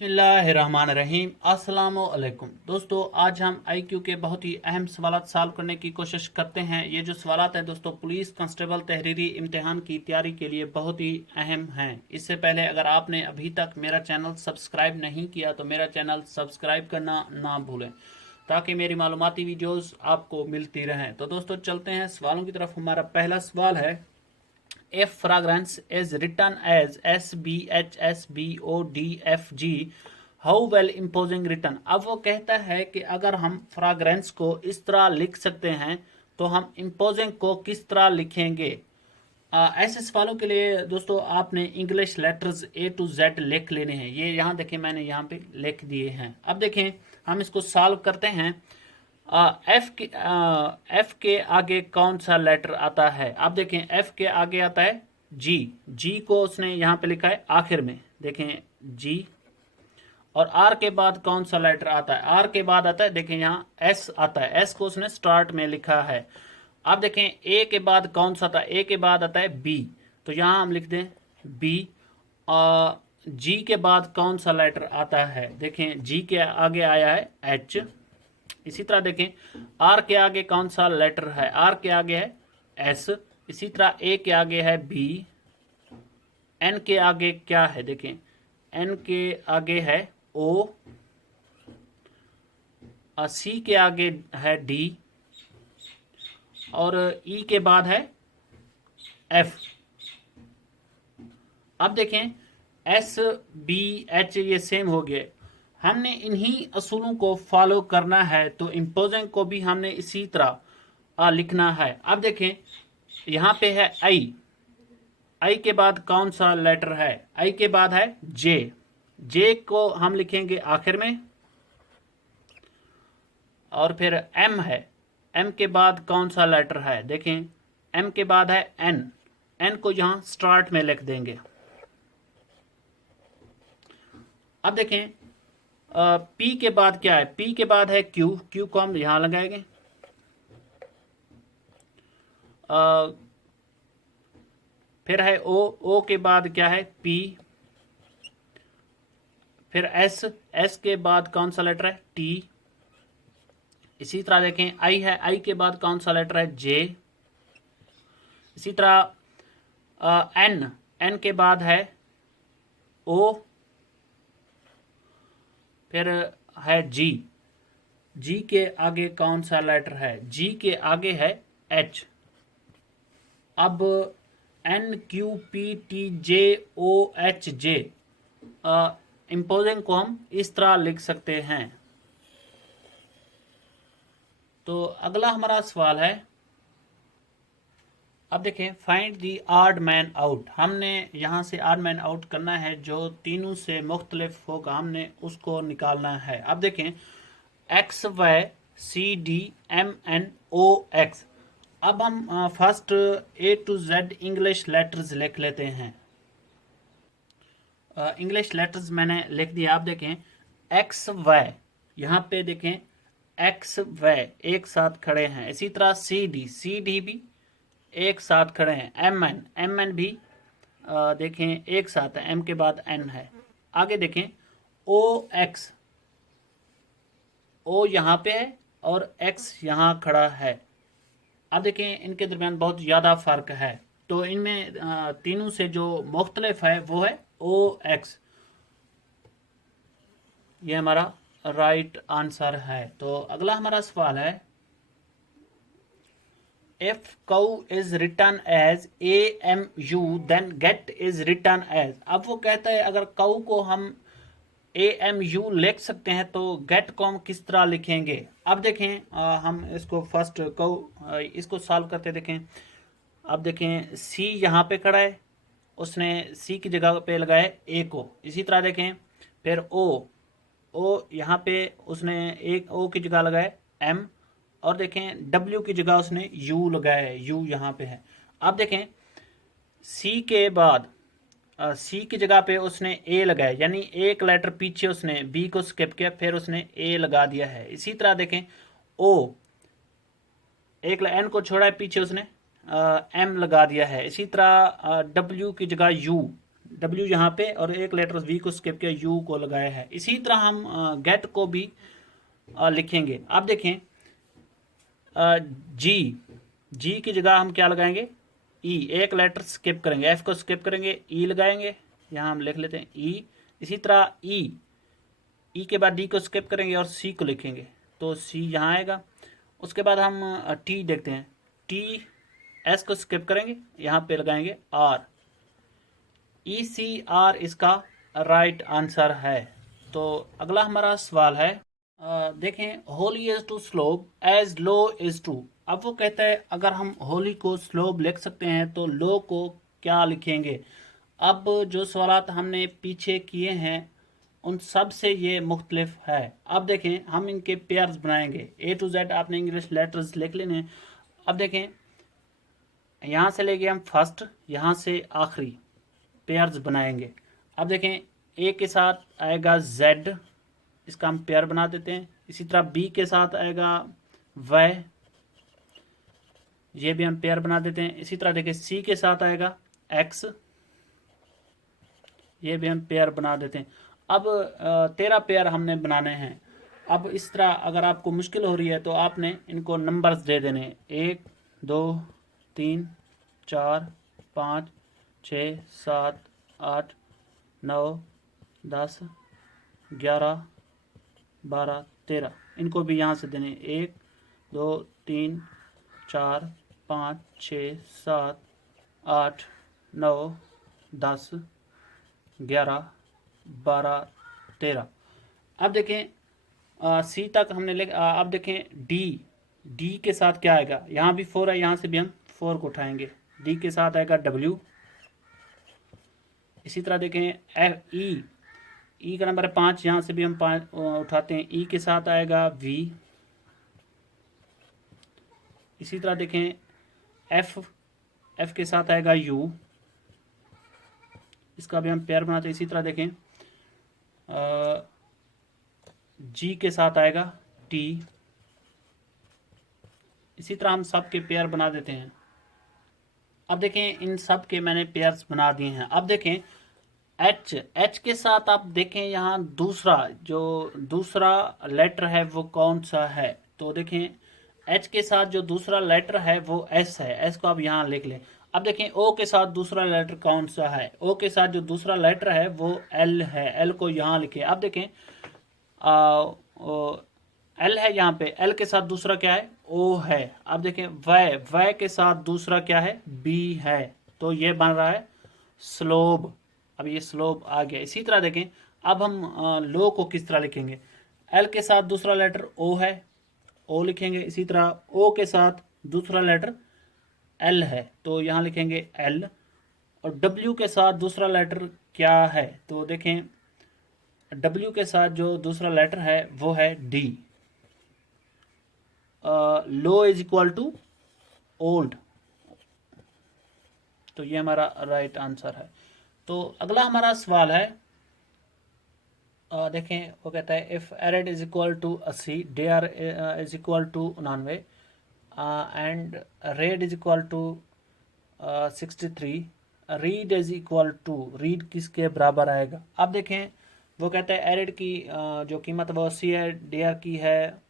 बिस्मिल्लाहिर्रहमानिर्रहीम। अस्सलामुअलैकुम दोस्तों, आज हम आईक्यू के बहुत ही अहम सवाल सॉल्व करने की कोशिश करते हैं। ये जो सवाल हैं दोस्तों, पुलिस कांस्टेबल तहरीरी इम्तिहान की तैयारी के लिए बहुत ही अहम हैं। इससे पहले अगर आपने अभी तक मेरा चैनल सब्सक्राइब नहीं किया तो मेरा चैनल सब्सक्राइब करना ना भूलें ताकि मेरी मालूमाती वीडियोस आपको मिलती रहें। तो दोस्तों चलते हैं सवालों की तरफ। हमारा पहला सवाल है, If fragrance is written as SBHSBODFG, how well imposing written। अब वो कहता है कि अगर हम फ्राग्रेंस को इस तरह लिख सकते हैं तो हम imposing को किस तरह लिखेंगे। ऐसे सवालों के लिए दोस्तों आपने English letters A to Z लिख लेने हैं। ये यहाँ देखें, मैंने यहाँ पे लिख दिए हैं। अब देखें हम इसको सॉल्व करते हैं। एफ के आगे कौन सा लेटर आता है। आप देखें एफ के आगे आता है जी। जी को उसने यहाँ पे लिखा है आखिर में, देखें जी। और आर के बाद कौन सा लेटर आता है। आर के बाद आता है, देखें यहाँ एस आता है। एस को उसने स्टार्ट में लिखा है। आप देखें ए के बाद कौन सा था। ए के बाद आता है बी, तो यहाँ हम लिख दें बी। जी के बाद कौन सा लेटर आता है। देखें जी के आगे आया है एच। इसी तरह देखें आर के आगे कौन सा लेटर है। आर के आगे है एस। इसी तरह ए के आगे है बी। एन के आगे क्या है, देखें एन के आगे है ओ। सी के आगे है डी और ई के बाद है एफ। अब देखें एस बी एच ये सेम हो गए। हमने इन्हीं असूलों को फॉलो करना है तो इम्पोजिंग को भी हमने इसी तरह लिखना है। अब देखें यहाँ पे है आई। आई के बाद कौन सा लेटर है। आई के बाद है जे। जे को हम लिखेंगे आखिर में। और फिर एम है। एम के बाद कौन सा लेटर है, देखें एम के बाद है एन। एन को यहाँ स्टार्ट में लिख देंगे। अब देखें पी के बाद क्या है। पी के बाद है क्यू। क्यू को हम यहां लगाएंगे। फिर है ओ। ओ के बाद क्या है पी। फिर एस। एस के बाद कौन सा लेटर है टी। इसी तरह देखें आई है। आई के बाद कौन सा लेटर है जे। इसी तरह एन। एन के बाद है ओ। फिर है जी। जी के आगे कौन सा लेटर है। जी के आगे है एच। अब एन क्यू पी टी जे ओ एच जे इम्पोजिंग को हम इस तरह लिख सकते हैं। तो अगला हमारा सवाल है, अब देखें find the odd man out. हमने यहाँ से ऑड मैन आउट करना है, जो तीनों से मुख्तलिफ होगा हमने उसको निकालना है। अब देखें X Y C D M N O X. अब हम first A to Z English letters लिख लेते हैं। इंग्लिश लेटर्स मैंने लिख दिया। आप देखें एक्स वाई, यहाँ पे देखें एक्स वाई एक साथ खड़े हैं। इसी तरह सी डी भी एक साथ खड़े हैं। एम एन भी देखें एक साथ है। एम के बाद एन है। आगे देखें ओ एक्स। ओ यहाँ पे है और एक्स यहाँ खड़ा है। अब देखें इनके दरमियान बहुत ज़्यादा फर्क है, तो इनमें तीनों से जो मुख्तलिफ है वो है ओ एक्स। ये हमारा राइट आंसर है। तो अगला हमारा सवाल है, if cow is written as AMU then get is written as। अब वो कहता है अगर काऊ को हम AMU लिख सकते हैं तो गेट को हम किस तरह लिखेंगे। अब देखें हम इसको फर्स्ट काऊ इसको सॉल्व करते देखें। अब देखें सी यहाँ पे खड़ा है, उसने सी की जगह पे लगाया ए को। इसी तरह देखें फिर ओ यहाँ पे उसने एक ओ की जगह लगाया एम। और देखें डब्ल्यू की जगह उसने यू लगाया है, यू यहाँ पे है। अब देखें सी के बाद सी की जगह पे उसने ए लगाया, यानी एक लेटर पीछे उसने बी को स्किप किया, फिर उसने ए लगा दिया है। इसी तरह देखें ओ एक एन को छोड़ा है, पीछे उसने एम लगा दिया है। इसी तरह डब्ल्यू की जगह यू W यहाँ पे और एक लेटर V को स्किप किया, U को लगाया है। इसी तरह हम गेट को भी लिखेंगे। अब देखें जी की जगह हम क्या लगाएंगे, E, एक लेटर स्किप करेंगे, F को स्किप करेंगे, E लगाएंगे, यहाँ हम लिख लेते हैं E। इसी तरह E के बाद D को स्किप करेंगे और C को लिखेंगे, तो C यहाँ आएगा। उसके बाद हम T देखते हैं, T S को स्किप करेंगे, यहाँ पे लगाएंगे R, ECR इसका राइट आंसर है। तो अगला हमारा सवाल है, देखें, holy is to slope as low is to. अब वो कहता है अगर हम होली को स्लोप लिख सकते हैं तो लो को क्या लिखेंगे। अब जो सवालात हमने पीछे किए हैं उन सब से ये मुख्तलिफ है। अब देखें हम इनके पेयर्स बनाएंगे, A to Z आपने इंग्लिश लेटर्स लिख लेने। अब देखें यहाँ से लेके हम फर्स्ट, यहाँ से आखिरी पेयर्स बनाएंगे। अब देखें ए के साथ आएगा Z, इसका हम पेयर बना देते हैं। इसी तरह बी के साथ आएगा Y, ये भी हम पेयर बना देते हैं। इसी तरह देखिए सी के साथ आएगा X, ये भी हम पेयर बना देते हैं। अब 13 पेयर हमने बनाने हैं। अब इस तरह अगर आपको मुश्किल हो रही है तो आपने इनको नंबर्स दे देने, 1 2 3 4 5 6 7 8 9 10 11 12 13, इनको भी यहाँ से देने, 1 2 3 4 5 6 7 8 9 10 11 12 13। अब देखें सी तक हमने अब देखें डी के साथ क्या आएगा, यहाँ भी 4 है, यहाँ से भी हम 4 को उठाएंगे। डी के साथ आएगा W। इसी तरह देखें ई का नंबर है 5, यहाँ से भी हम 5 उठाते हैं। ई के साथ आएगा V। इसी तरह देखें एफ के साथ आएगा U, इसका भी हम पेयर बनाते हैं। इसी तरह देखें जी के साथ आएगा T। इसी तरह हम सब के पेयर बना देते हैं। अब देखें इन सब के मैंने पेयर्स बना दिए हैं। अब देखें एच के साथ आप देखें यहाँ दूसरा लेटर है वो कौन सा है। तो देखें एच के साथ जो दूसरा लेटर है वो एस है, एस को आप यहाँ लिख लें। अब देखें ओ के साथ दूसरा लेटर कौन सा है, ओ के साथ जो दूसरा लेटर है वो एल है, एल को यहाँ लिखें। अब देखें एल है, यहाँ पे एल के साथ दूसरा क्या है, ओ है। अब देखें वाई के साथ दूसरा क्या है, बी है, तो ये बन रहा है स्लोब। अब ये स्लोब आ गया। इसी तरह देखें अब हम लो को किस तरह लिखेंगे, एल के साथ दूसरा लेटर ओ है, ओ लिखेंगे। इसी तरह ओ के साथ दूसरा लेटर एल है, तो यहाँ लिखेंगे एल। और डब्ल्यू के साथ दूसरा लेटर क्या है, तो देखें डब्ल्यू के साथ जो दूसरा लेटर है वो है D. Low is equal to old, तो ये हमारा राइट आंसर है। तो अगला हमारा सवाल है, देखें वो कहता है if ared is equal to 80, dare is equal to 99 and red is equal to 63, read is equal to, read किसके बराबर आएगा। अब देखें वो कहता है एरेड की जो कीमत वो 80 है, डे आर की है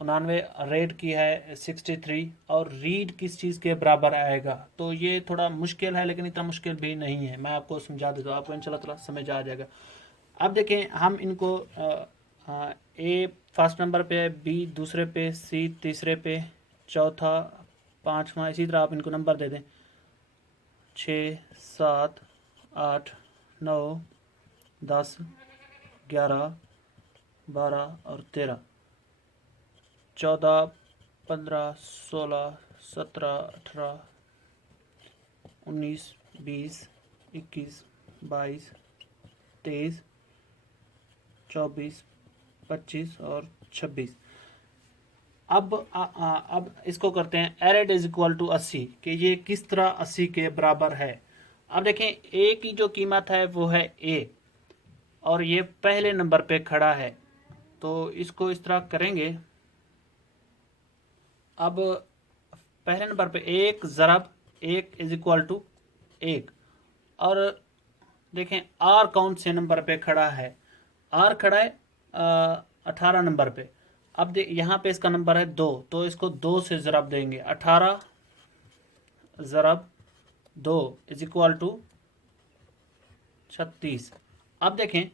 99, रेड की है 63, और रीड किस चीज़ के बराबर आएगा। तो ये थोड़ा मुश्किल है लेकिन इतना मुश्किल भी नहीं है, मैं आपको समझा देता हूँ, आपको इंशाल्लाह थोड़ा समझ आ जाएगा। अब देखें हम इनको ए फर्स्ट नंबर पे, बी दूसरे पे, सी तीसरे पे, चौथा, पाँचवा, इसी तरह आप इनको नंबर दे दें 6 7 8 9 10 11 12 और 13, 14 15 16 17 18 19 20 21 22 23 24 25 और 26। अब इसको करते हैं एरेड इज इक्वल टू 80, कि ये किस तरह 80 के बराबर है। अब देखें ए की जो कीमत है वो है ए, और ये पहले नंबर पे खड़ा है, तो इसको इस तरह करेंगे। अब पहले नंबर पे 1 ज़रब 1 इज इक्वल टू 1, और देखें आर कौन से नंबर पे खड़ा है, आर खड़ा है 18 नंबर पे। अब यहाँ पे इसका नंबर है 2, तो इसको 2 से ज़रब देंगे, 18 ज़रब 2 इज इक्वल टू 36। अब देखें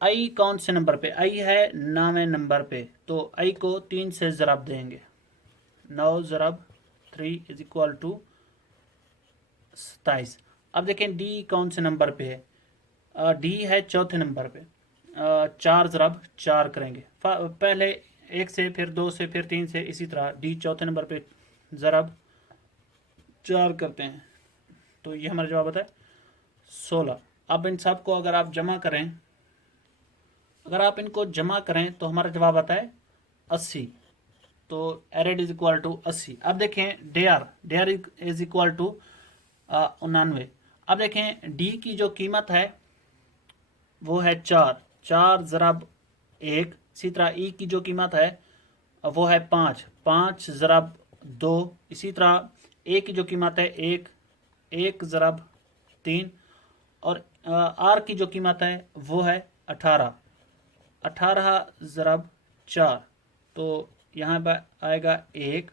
आई कौन से नंबर पे, आई है 9वें नंबर पे, तो आई को 3 से ज़रब देंगे, 9 ज़रब 3 इज इक्वल टू 27। अब देखें डी कौन से नंबर पे है, डी है चौथे नंबर पे, 4 ज़रब 4 करेंगे, पहले 1 से, फिर 2 से, फिर 3 से, इसी तरह डी चौथे नंबर पे ज़रब 4 करते हैं, तो ये हमारा जवाब आता है 16। अब इन सब को अगर आप जमा करें, अगर आप इनको जमा करें तो हमारा जवाब आता है 80। तो एरेड इज इक्वल टू 80। अब देखें डेयर इज इक्वल टू 99। अब देखें डी की जो कीमत है वो है 4, 4 ज़रब 1। इसी तरह ई की जो कीमत है वो है 5, 5 ज़रब 2। इसी तरह ए की जो कीमत है 1, 1 ज़रब 3। और आर की जो कीमत है वो है 18, 18 ज़रब 4। तो यहाँ पर आएगा 1,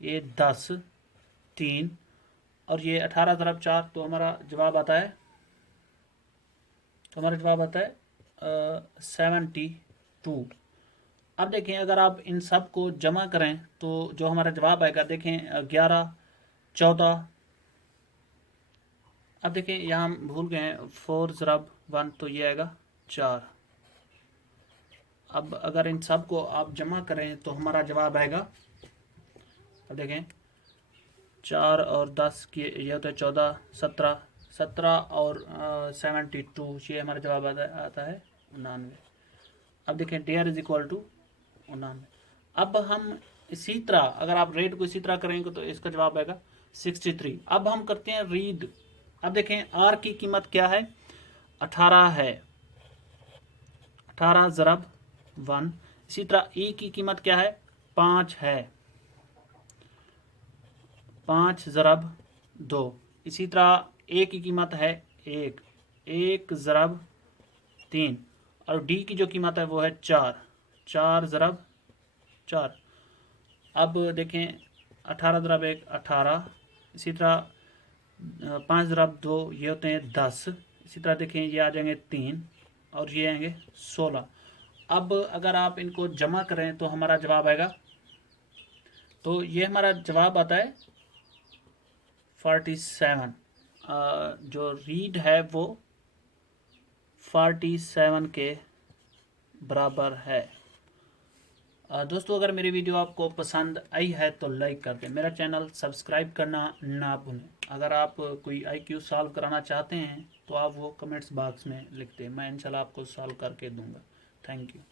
ये 10, 3 और ये 18 ज़रब 4, तो हमारा जवाब आता है 72। अब देखें अगर आप इन सब को जमा करें तो जो हमारा जवाब आएगा, देखें 11, 14। अब देखें यहाँ हम भूल गए हैं 4 ज़रब 1, तो ये आएगा 4। अब अगर इन सब को आप जमा करें तो हमारा जवाब आएगा, अब देखें 4 और 10 की ये होता है 14, 17, 17 और 72, ये हमारा जवाब आता है 99। अब देखें डेयर इज इक्वल टू 99। अब हम इसी तरह अगर आप रेट को इसी तरह करेंगे तो इसका जवाब आएगा 63। अब हम करते हैं रीड। अब देखें आर की कीमत क्या है, 18 है, 18 ज़रब 1। इसी तरह ई की कीमत क्या है, 5 है, 5 ज़रब 2। इसी तरह ए की कीमत है 1, 1 ज़रब 3। और डी की जो कीमत है वो है 4, 4 ज़रब 4। अब देखें 18 ज़रब 1 18। इसी तरह 5 ज़रब 2 ये होते हैं 10। इसी तरह देखें ये आ जाएंगे 3 और ये आएंगे 16। अब अगर आप इनको जमा करें तो हमारा जवाब आएगा, तो ये हमारा जवाब आता है 47। जो रीड है वो 47 के बराबर है। दोस्तों अगर मेरी वीडियो आपको पसंद आई है तो लाइक कर दें, मेरा चैनल सब्सक्राइब करना ना भूलें। अगर आप कोई IQ सॉल्व कराना चाहते हैं तो आप वो कमेंट्स बॉक्स में लिख दें, मैं इंशाल्लाह आपको सॉल्व करके दूंगा। Thank you.